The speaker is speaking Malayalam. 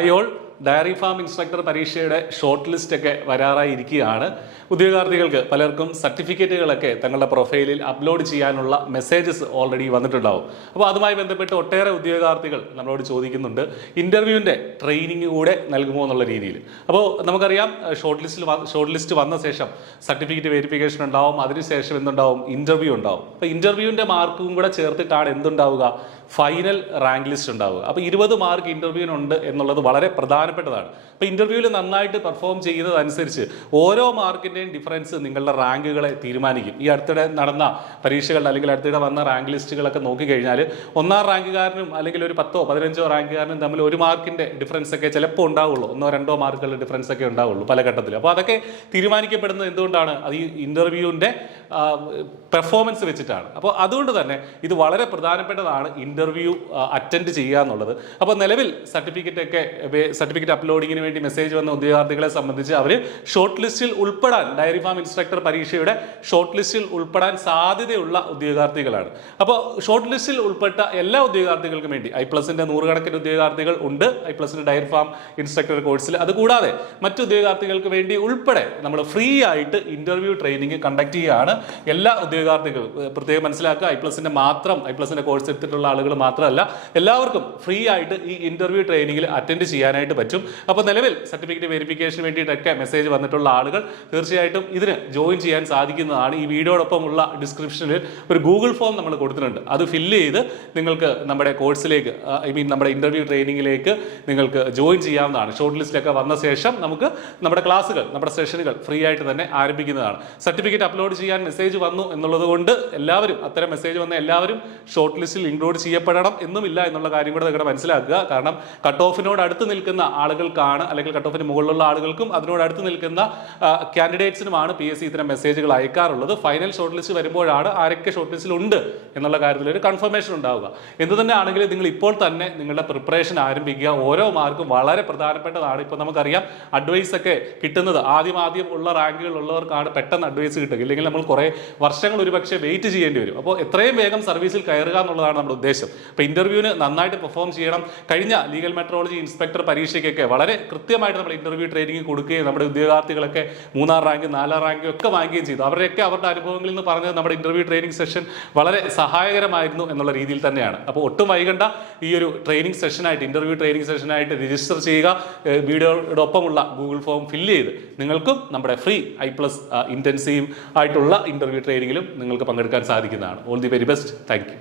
അയോൾ ഡയറി ഫാം ഇൻസ്ട്രക്ടർ പരീക്ഷയുടെ ഷോർട്ട് ലിസ്റ്റ് ഒക്കെ വരാറായിരിക്കുകയാണ്. ഉദ്യോഗാർത്ഥികൾക്ക് പലർക്കും സർട്ടിഫിക്കറ്റുകളൊക്കെ തങ്ങളുടെ പ്രൊഫൈലിൽ അപ്ലോഡ് ചെയ്യാനുള്ള മെസ്സേജസ് ഓൾറെഡി വന്നിട്ടുണ്ടാവും. അപ്പോൾ അതുമായി ബന്ധപ്പെട്ട് ഒട്ടേറെ ഉദ്യോഗാർത്ഥികൾ നമ്മളോട് ചോദിക്കുന്നുണ്ട്, ഇൻ്റർവ്യൂവിൻ്റെ ട്രെയിനിങ് കൂടെ നൽകുമോ എന്നുള്ള രീതിയിൽ. അപ്പോൾ നമുക്കറിയാം, ഷോർട്ട് ലിസ്റ്റ് വന്ന ശേഷം സർട്ടിഫിക്കറ്റ് വെരിഫിക്കേഷൻ ഉണ്ടാവും, അതിനുശേഷം എന്തുണ്ടാവും, ഇൻ്റർവ്യൂ ഉണ്ടാവും. അപ്പോൾ ഇൻ്റർവ്യൂവിൻ്റെ മാർക്കും കൂടെ ചേർത്തിട്ടാണ് എന്തുണ്ടാവുക, ഫൈനൽ റാങ്ക് ലിസ്റ്റ് ഉണ്ടാവുക. അപ്പോൾ 20 മാർക്ക് ഇൻ്റർവ്യൂവിനുണ്ട് എന്നുള്ളത് വളരെ പ്രധാനപ്പെട്ടതാണ്. അപ്പോൾ ഇൻ്റർവ്യൂവിൽ നന്നായിട്ട് പെർഫോം ചെയ്യുന്നതനുസരിച്ച് ഓരോ മാർക്കിൻ്റെയും ഡിഫറൻസ് നിങ്ങളുടെ റാങ്കുകളെ തീരുമാനിക്കും. ഈ അടുത്തിടെ നടന്ന പരീക്ഷകൾ അല്ലെങ്കിൽ അടുത്തിടെ വന്ന റാങ്ക് ലിസ്റ്റുകളൊക്കെ നോക്കിക്കഴിഞ്ഞാൽ 1ാം റാങ്കുകാരനും അല്ലെങ്കിൽ ഒരു 10ഓ 15ഓ റാങ്കുകാരനും തമ്മിൽ 1 മാർക്കിൻ്റെ ഡിഫറൻസ് ഒക്കെ ചിലപ്പോൾ ഉണ്ടാവുള്ളൂ, 1ഓ 2ഓ മാർക്കുകളുടെ ഡിഫറൻസ് ഒക്കെ ഉണ്ടാവുള്ളൂ പല ഘട്ടത്തിലും. അപ്പോൾ അതൊക്കെ തീരുമാനിക്കപ്പെടുന്നത് എന്തുകൊണ്ടാണ്, അത് ഈ ഇൻ്റർവ്യൂവിൻ്റെ പെർഫോമൻസ് വെച്ചിട്ടാണ്. അപ്പോൾ അതുകൊണ്ട് തന്നെ ഇത് വളരെ പ്രധാനപ്പെട്ടതാണ്, ഇൻ്റർവ്യൂ അറ്റൻഡ് ചെയ്യുക എന്നുള്ളത്. അപ്പോൾ നിലവിൽ സർട്ടിഫിക്കറ്റ് അപ്ലോഡിങ്ങിന് വേണ്ടി മെസ്സേജ് വന്ന ഉദ്യോഗാർത്ഥികളെ സംബന്ധിച്ച് അവർ ഷോർട്ട് ലിസ്റ്റിൽ ഉൾപ്പെടാൻ, ഡയറി ഫാം ഇൻസ്ട്രക്ടർ പരീക്ഷയുടെ ഷോർട്ട് ലിസ്റ്റിൽ ഉൾപ്പെടാൻ സാധ്യതയുള്ള ഉദ്യോഗാർത്ഥികളാണ്. അപ്പോൾ ഷോർട്ട് ലിസ്റ്റിൽ ഉൾപ്പെട്ട എല്ലാ ഉദ്യോഗാർത്ഥികൾക്കും വേണ്ടി I+ന്റെ 100 കണക്കിന് ഉദ്യോഗാർത്ഥികൾ ഉണ്ട് I+ന്റെ ഡയറി ഫാം ഇൻസ്ട്രക്ടർ കോഴ്സിൽ. അതുകൂടാതെ മറ്റു ഉദ്യോഗാർത്ഥികൾക്ക് വേണ്ടി ഉൾപ്പെടെ നമ്മൾ ഫ്രീ ആയിട്ട് ഇൻ്റർവ്യൂ ട്രെയിനിങ് കണ്ടക്ട് ചെയ്യുകയാണ്. എല്ലാ ഉദ്യോഗാർത്ഥികളും പ്രത്യേകം മനസ്സിലാക്കുക, I+ന്റെ കോഴ്സ് എടുത്തിട്ടുള്ള ആളുകൾ മാത്രമല്ല, എല്ലാവർക്കും ഫ്രീ ആയിട്ട് ഈ ഇൻ്റർവ്യൂ ട്രെയിനിങ്ങിൽ അറ്റൻഡ് ചെയ്യാനായിട്ട് പറ്റും. അപ്പോൾ നിലവിൽ സർട്ടിഫിക്കറ്റ് വെരിഫിക്കേഷന് വേണ്ടിയിട്ടൊക്കെ മെസ്സേജ് വന്നിട്ടുള്ള ആളുകൾ തീർച്ചയായിട്ടും ഇതിന് ജോയിൻ ചെയ്യാൻ സാധിക്കുന്നതാണ്. ഈ വീഡിയോടൊപ്പമുള്ള ഡിസ്ക്രിപ്ഷനിൽ ഒരു ഗൂഗിൾ ഫോം നമ്മൾ കൊടുത്തിട്ടുണ്ട്. അത് ഫില്ല് ചെയ്ത് നിങ്ങൾക്ക് നമ്മുടെ കോഴ്സിലേക്ക്, നമ്മുടെ ഇൻ്റർവ്യൂ ട്രെയിനിങ്ങിലേക്ക് നിങ്ങൾക്ക് ജോയിൻ ചെയ്യാവുന്നതാണ്. ഷോർട്ട് ലിസ്റ്റിലൊക്കെ വന്ന ശേഷം നമുക്ക് നമ്മുടെ ക്ലാസ്സുകൾ, നമ്മുടെ സെഷനുകൾ ഫ്രീ ആയിട്ട് തന്നെ ആരംഭിക്കുന്നതാണ്. സർട്ടിഫിക്കറ്റ് അപ്ലോഡ് ചെയ്യാൻ മെസ്സേജ് വന്നു എന്നുള്ളത് കൊണ്ട് എല്ലാവരും, അത്തരം മെസ്സേജ് വന്ന എല്ലാവരും ഷോർട്ട് ലിസ്റ്റിൽ ഇൻക്ലൂഡ് ചെയ്യപ്പെടണം എന്നുമില്ല എന്നുള്ള കാര്യം കൂടെ നിങ്ങളുടെ മനസ്സിലാക്കുക. കാരണം കട്ട് ഓഫിനോട് അടുത്ത് നിൽക്കുന്ന ആളുകൾക്കാണ്, അല്ലെങ്കിൽ കട്ട് ഓഫിന് മുകളിലുള്ള ആളുകൾക്കും അതിനോട് അടുത്ത് നിൽക്കുന്ന കാൻഡിഡേറ്റ്സിനുമാണ് PSC ഇത്തരം മെസ്സേജുകൾ അയക്കാറുള്ളത്. ഫൈനൽ ഷോർട്ട് ലിസ്റ്റ് വരുമ്പോഴാണ് ആരൊക്കെ ഷോർട്ട് ലിസ്റ്റിൽ ഉണ്ട് എന്നുള്ള കാര്യത്തിൽ ഒരു കൺഫർമേഷൻ ഉണ്ടാവുക. എന്ത് തന്നെ ആണെങ്കിലും നിങ്ങൾ ഇപ്പോൾ തന്നെ നിങ്ങളുടെ പ്രിപ്പറേഷൻ ആരംഭിക്കുക. ഓരോ മാർക്കും വളരെ പ്രധാനപ്പെട്ടതാണ്. ഇപ്പോൾ നമുക്കറിയാം, അഡ്വൈസ് ഒക്കെ കിട്ടുന്നത് ആദ്യം ഉള്ള റാങ്കുകൾ ഉള്ളവർക്കാണ് പെട്ടെന്ന് അഡ്വൈസ് കിട്ടുക. ഇല്ലെങ്കിൽ നമ്മൾ കുറേ വർഷങ്ങൾ ഒരുപക്ഷെ വെയിറ്റ് ചെയ്യേണ്ടി വരും. അപ്പോൾ എത്രയും വേഗം സർവീസിൽ കയറുക എന്നുള്ളതാണ് നമ്മുടെ ഉദ്ദേശം. അപ്പോൾ ഇൻ്റർവ്യൂവിന് നന്നായിട്ട് പെർഫോം ചെയ്യണം. കഴിഞ്ഞ ലീഗൽ മെട്രോളജി ഇൻസ്പെക്ടർ പരീക്ഷയ്ക്കൊക്കെ വളരെ കൃത്യമായിട്ട് നമ്മൾ ഇൻ്റർവ്യൂ ട്രെയിനിങ് കൊടുക്കുകയും നമ്മുടെ ഉദ്യോഗാർത്ഥികളൊക്കെ 3ാം റാങ്ക് 4ാം റാങ്ക് ഒക്കെ വാങ്ങുകയും ചെയ്തു. അവരുടെ അനുഭവങ്ങളിൽ നിന്ന് പറഞ്ഞത് നമ്മുടെ ഇൻ്റർവ്യൂ ട്രെയിനിങ് സെഷൻ വളരെ സഹായകരമായിരുന്നു എന്നുള്ള രീതിയിൽ തന്നെയാണ്. അപ്പോൾ ഒട്ടും വൈകണ്ട, ഈ ഒരു ട്രെയിനിങ് സെഷനായിട്ട്, ഇൻ്റർവ്യൂ ട്രെയിനിങ് സെഷനായിട്ട് രജിസ്റ്റർ ചെയ്യുക. വീഡിയോടൊപ്പമുള്ള ഗൂഗിൾ ഫോം ഫില്ല് ചെയ്ത് നിങ്ങൾക്കും നമ്മുടെ ഫ്രീ I+ ഇൻറ്റൻസീവ് ആയിട്ടുള്ള ഇൻ്റർവ്യൂ ട്രെയിനിങ്ങിലും നിങ്ങൾക്ക് പങ്കെടുക്കാൻ സാധിക്കുന്നതാണ്. All the very best. Thank you.